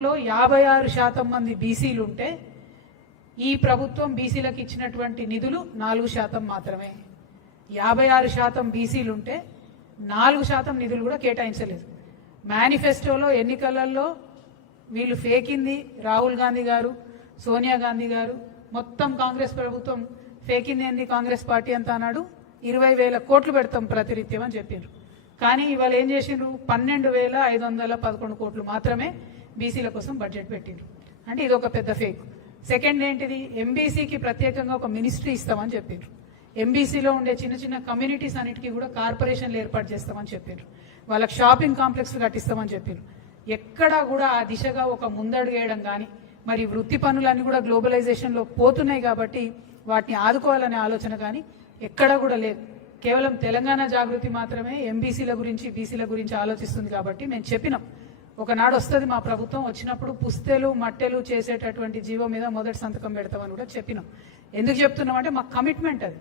లో 56% మంది బీసీలు ఉంటే ఈ ప్రభుత్వం బీసీలకు ఇచ్చినటువంటి నిధులు 4% మాత్రమే. 56% బీసీలు ఉంటే 4% నిధులు కూడా కేటాయించలేదు. మేనిఫెస్టోలో ఎన్నికలలో వీళ్ళు ఫేకింది రాహుల్ గాంధీ గారు, సోనియా గాంధీ గారు, మొత్తం కాంగ్రెస్ ప్రభుత్వం ఫేకింది ఏంది కాంగ్రెస్ పార్టీ అంతా అన్నాడు. 20,000 కోట్లు పెడతాం ప్రతినిత్యం అని చెప్పారు. కానీ ఇవాళ ఏం చేసిండ్రు? 12,511 కోట్లు మాత్రమే బీసీల కోసం బడ్జెట్ పెట్టిండ్రు. అంటే ఇది ఒక పెద్ద ఫేక్. సెకండ్ ఏంటిది? ఎంబీసీకి ప్రత్యేకంగా ఒక మినిస్ట్రీ ఇస్తామని చెప్పిండ్రు. ఎంబీసీలో ఉండే చిన్న చిన్న కమ్యూనిటీస్ అన్నిటికీ కూడా కార్పొరేషన్లు ఏర్పాటు చేస్తామని చెప్పిండ్రు. వాళ్ళకి షాపింగ్ కాంప్లెక్స్ కట్టిస్తామని చెప్పిండ్రు. ఎక్కడా కూడా ఆ దిశగా ఒక ముందడుగు వేయడం కానీ, మరి వృత్తి పనులన్నీ కూడా గ్లోబలైజేషన్లో పోతున్నాయి కాబట్టి వాటిని ఆదుకోవాలనే ఆలోచన కానీ ఎక్కడా కూడా లేదు. కేవలం తెలంగాణ జాగృతి మాత్రమే ఎంబీసీల గురించి బీసీల గురించి ఆలోచిస్తుంది. కాబట్టి మేము చెప్పినాం, ఒకనాడు వస్తుంది మా ప్రభుత్వం, వచ్చినప్పుడు పుస్తెలు మట్టెలు చేసేటటువంటి జీవో మీద మొదటి సంతకం పెడతామని కూడా చెప్పినాం. ఎందుకు చెప్తున్నాం అంటే మాకు కమిట్మెంట్ అది.